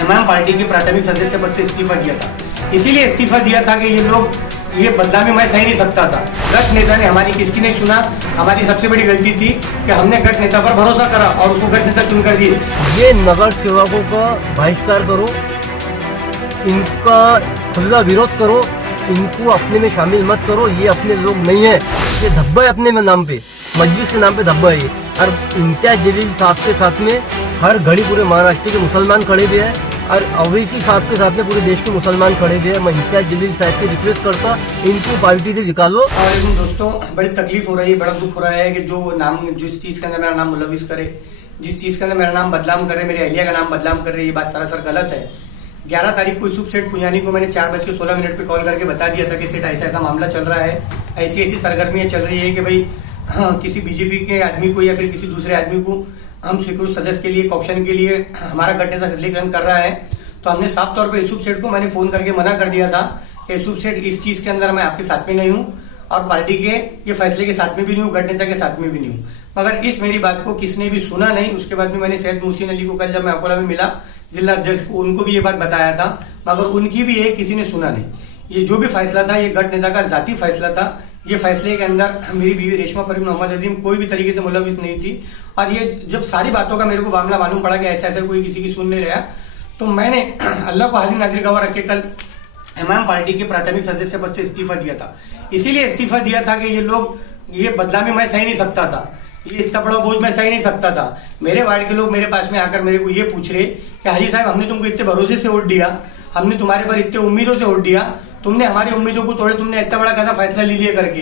MIM party के प्राथमिक सदस्य पद से इस्तीफा दिया था। इसीलिए इस्तीफा दिया था कि ये बदनामी मैं सही नहीं सकता था। गट नेता ने हमारी किसकी नहीं सुना। हमारी सबसे बड़ी गलती थी कि हमने गट नेता पर भरोसा करा और उसको गट नेता चुनकर दिए। ये नगर सेवकों का बहिष्कार करो, इनका खुला विरोध करो, इनको अपने में शामिल मत करो। ये अपने लोग नहीं है, ये धब्बा है अपने में नाम पे, मजलिस के नाम पे धब्बा है। और इम्तियाज जलील साहब के साथ में हर घड़ी पूरे महाराष्ट्र के मुसलमान खड़े हुए हैं और अवैसी साहब के साथ में पूरे देश के मुसलमान खड़े हुए हैं। मैं इम्तियाज जलील साहब से रिक्वेस्ट करता, इनको पार्टी से निकालो। और दोस्तों, बड़ी तकलीफ हो रही है, बड़ा दुख हो रहा है कि जिस चीज के अंदर मेरा नाम मुलविस करे, जिस चीज के अंदर मेरा नाम बदनाम करे, मेरे अहलिया का नाम बदनाम करे, ये बात सरासर गलत है। 11 तारीख को यूसुफ सेठ पुंजानी को मैंने 4:16 पे कॉल करके बता दिया था कि सेठ ऐसा ऐसा मामला चल रहा है, ऐसी ऐसी सरगर्मियां चल रही है कि भाई किसी बीजेपी के आदमी को या फिर किसी दूसरे आदमी को हम सिक्योरिटी सदस्य के लिए ऑप्शन के लिए हमारा गट नेता सिलेक्शन कर रहा है। तो हमने साफ तौर पे यूसुफ सेठ को मैंने फोन करके मना कर दिया था कि यूसुफ सेठ, इस चीज के अंदर मैं आपके साथ में नहीं हूं और पार्टी के ये फैसले के साथ में भी नहीं हूँ, गट नेता के साथ में भी नहीं हूँ। मगर इस मेरी बात को किसने भी सुना नहीं। उसके बाद में मैंने सैयद मुहसिन अली को कल जब मैं अकोला में मिला जिला अध्यक्ष को, उनको भी ये बात बताया था, मगर उनकी भी एक किसी ने सुना नहीं। ये जो भी फैसला था ये गट नेता का जाती फैसला था। ये फैसले के अंदर मेरी बीवी रेशमा परवीन मोहम्मद अजीम कोई भी तरीके से मुलविस नहीं थी। और ये जब सारी बातों का मेरे को मामला मालूम पड़ा कि ऐसा ऐसा कोई किसी की सुन नहीं रहा, तो मैंने अल्लाह को हाजिर नाजिर गवाह रख के कल एमआईएम पार्टी के प्राथमिक सदस्य पद से इस्तीफा दिया था। इसीलिए इस्तीफा दिया था कि ये बदनामी मैं सही नहीं सकता था, ये इतना बड़ा बोझ मैं सही नहीं सकता था। मेरे वार्ड के लोग मेरे पास में आकर मेरे को ये पूछ रहे कि हाजी साहब, हमने तुमको इतने भरोसे से वोट दिया, हमने तुम्हारे पर इतने उम्मीदों से वोट दिया, तुमने हमारी उम्मीदों को तोड़े, तुमने इतना बड़ा कैसा फैसला ले लिया करके,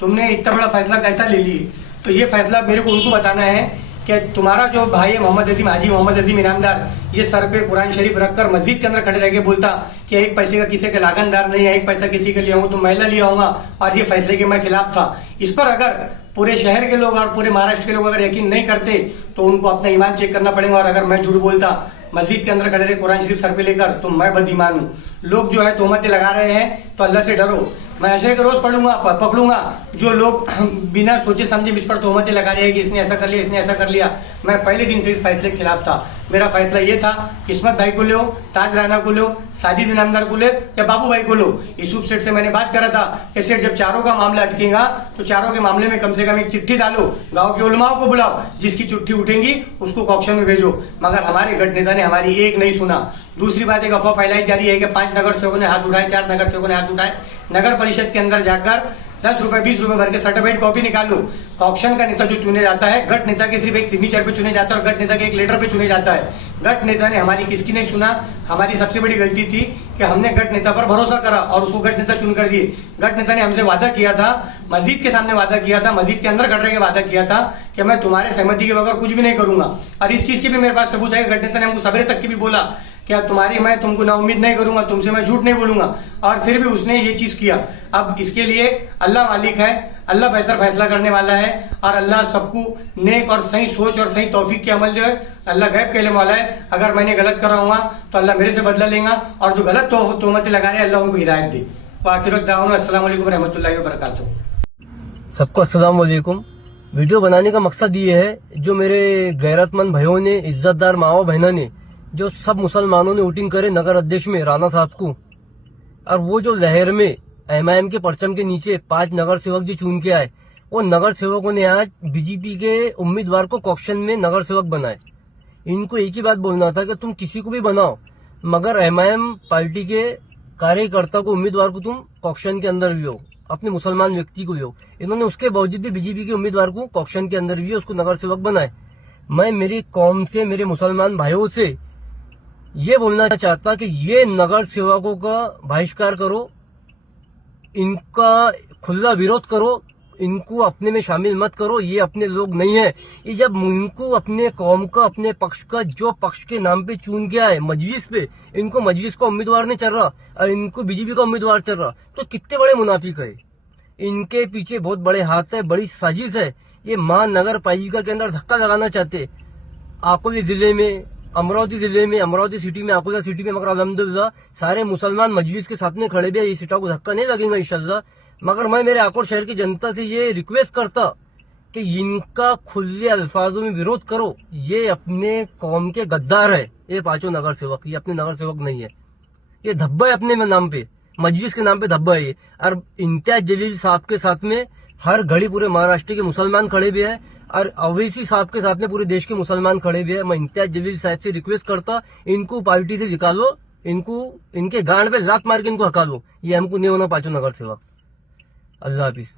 तुमने इतना बड़ा फैसला कैसा ले लिए। तो ये फैसला मेरे को उनको बताना है कि तुम्हारा जो भाई है मोहम्मद अजीम, हाजी मोहम्मद अजीम इनामदार, ये सर पे कुरान शरीफ रखकर मस्जिद के अंदर खड़े रह के बोलता कि एक पैसे का किसी का लागनदार नहीं है, एक पैसा किसी के लिए आऊंगा तो महिला ले आऊंगा, और ये फैसले के मैं खिलाफ था। इस पर अगर पूरे शहर के लोग और पूरे महाराष्ट्र के लोग अगर यकीन नहीं करते तो उनको अपना ईमान चेक करना पड़ेगा। और अगर मैं झूठ बोलता, मस्जिद के अंदर खड़े रहे कुरान शरीफ सर पे लेकर, तो मैं बदईमान हूँ। लोग जो है तोहमतें लगा रहे हैं, तो अल्लाह से डरो। मैं अशरे के रोज पकड़ूंगा जो लोग बिना सोचे समझे मुझ पर तोहमतें लगा रहे हैं कि इसने ऐसा कर लिया, इसने ऐसा कर लिया। मैं पहले दिन से इस फैसले के खिलाफ था। मेरा फैसला ये था, किस्मत भाई को लो, ताज राना को लो, साजिद इनामदार को ले या बाबू भाई को लो। यूसुफ सेठ से मैंने बात करा था कि सेठ, जब चारों का मामला अटकेगा तो चारों के मामले में कम से कम एक चिट्ठी डालो, गांव के उलमाओं को बुलाओ, जिसकी चिट्ठी उठेंगी उसको कॉक्शन में भेजो। मगर हमारे गट नेता ने हमारी एक नहीं सुना। दूसरी बात, एक अफवाह फैलाई जा रही है कि 5 नगर सेवकों ने हाथ उठाए, 4 नगर सेवकों ने हाथ उठाए। नगर परिषद के अंदर जाकर 10 रुपए 20 रुपए भर के सर्टिफिकेट कॉपी निकालो। ऑप्शन का नेता जो चुने जाता है, गट नेता के सिर्फ एक सिग्नेचर पे चुने जाता है और गट नेता के एक लेटर पे चुने जाता है। गट नेता ने हमारी किसकी नहीं सुना। हमारी सबसे बड़ी गलती थी कि हमने गट नेता पर भरोसा करा और उसको गट नेता चुनकर दिए। गट नेता ने हमसे वादा किया था, मस्जिद के सामने वादा किया था, मस्जिद के अंदर खड़े के वादा किया था कि मैं तुम्हारे सहमति के बगैर कुछ भी नहीं करूंगा। और इस चीज के भी मेरे पास सबूत है कि गट नेता ने हमको सवेरे तक की भी बोला क्या मैं तुमको ना उम्मीद नहीं करूंगा, तुमसे मैं झूठ नहीं बोलूंगा, और फिर भी उसने ये चीज किया। अब इसके लिए अल्लाह मालिक है, अल्लाह बेहतर फैसला करने वाला है और अल्लाह सबको नेक और सही सोच और सही तौफीक के अमल जो है अल्लाह गैब कहने वाला है। अगर मैंने गलत करा होगा तो अल्लाह मेरे से बदला लेगा और जो गलत तोहमतें लगा रहे हैं अल्लाह उनको हिदायत दे। अस्सलाम वालेकुम रहमतुल्लाहि व बरकातुहू। सबको अस्सलाम वालेकुम। वीडियो बनाने का मकसद ये है, जो मेरे गैरतमंद भाइयों ने, इज्जतदार माओ बहनों ने, जो सब मुसलमानों ने वोटिंग करे नगर अध्यक्ष में राणा साहब को, और वो जो लहर में एमआईएम के परचम के नीचे 5 नगर सेवक जो चुन के आए, वो नगर सेवकों ने आज बीजेपी के उम्मीदवार को कॉक्शन में नगर सेवक बनाए। इनको एक ही बात बोलना था कि तुम किसी को भी बनाओ, मगर एमआईएम पार्टी के कार्यकर्ता को, उम्मीदवार को तुम कॉक्शन के अंदर लो, अपने मुसलमान व्यक्ति को लो। इन्होंने उसके बावजूद भी बीजेपी के उम्मीदवार को कॉक्शन के अंदर भी उसको नगर सेवक बनाए। मैं मेरी कौम से, मेरे मुसलमान भाइयों से ये बोलना चाहता कि ये नगर सेवकों का बहिष्कार करो, इनका खुला विरोध करो, इनको अपने में शामिल मत करो। ये अपने लोग नहीं है। ये जब इनको अपने कौम का, अपने पक्ष का, जो पक्ष के नाम पे चुन के आए मजलिस पे, इनको मजलिस का उम्मीदवार नहीं चल रहा और इनको बीजेपी का उम्मीदवार चल रहा, तो कितने बड़े मुनाफिक है। इनके पीछे बहुत बड़े हाथ है, बड़ी साजिश है। ये महानगर पालिका के अंदर धक्का लगाना चाहते, अकोले जिले में, अमरावती जिले में, अमरावती सिटी में, अकोला सिटी में। मगर अल्हम्दुलिल्लाह सारे मुसलमान मजलिस के साथ में खड़े भी है, ये सीटा को धक्का नहीं लगेगा इंशाल्लाह। मगर मैं मेरे अकोट शहर की जनता से ये रिक्वेस्ट करता कि इनका खुले अल्फाजों में विरोध करो। ये अपने कौम के गद्दार है, ये पांचों नगर सेवक, ये अपने नगर सेवक नहीं है, ये धब्बा है अपने नाम पे, मजलिस के नाम पे धब्बा है ये। और इम्तियाज जलील साहब के साथ में हर घड़ी पूरे महाराष्ट्र के मुसलमान खड़े भी है और अवैसी साहब के साथ में पूरे देश के मुसलमान खड़े भी है। मैं इम्तियाज जलील साहब से रिक्वेस्ट करता, इनको पार्टी से निकालो, इनको इनके गांड पे लात मार के इनको हका लो। ये हमको नहीं होना पांचों नगर सेवक। अल्लाह हाफिज।